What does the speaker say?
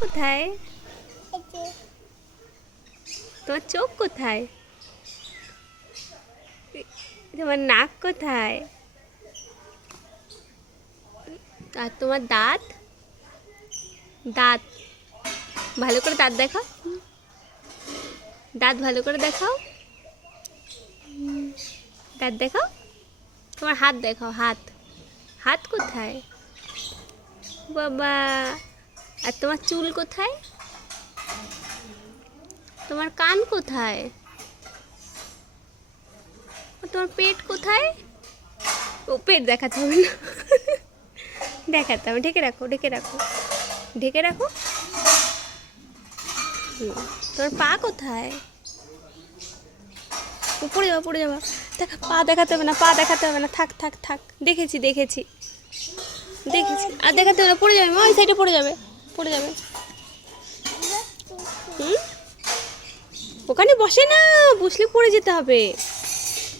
কোথায়? তোমার চোখ কোথায়? তোমার নাক কোথায়? আর তোমার দাঁত? দাঁত ভালো করে দাঁত দেখাও। দাঁত ভালো করে দেখাও। দাঁত দেখাও। তোমার হাত দেখাও। হাত হাত কোথায় বাবা? আর তোমার চুল কোথায়? তোমার কান কোথায়? তোমার পেট কোথায়? ও পেট দেখাতে হবে না, দেখাতে হবে। ঢেকে রাখো, ঢেকে রাখো, ঢেকে রাখো। তোমার পা কোথায়? পড়ে যাবো, পড়ে যাবো। দেখ, পা দেখাতে হবে না, পা দেখাতে হবে না। থাক থাক থাক, দেখেছি দেখেছি দেখেছি। আর দেখাতে হবে না, পড়ে যাবে। ওই সাইডে পড়ে যাবে, পড়ে যাবে। ওখানে বসে না, বসলে পড়ে যেতে হবে।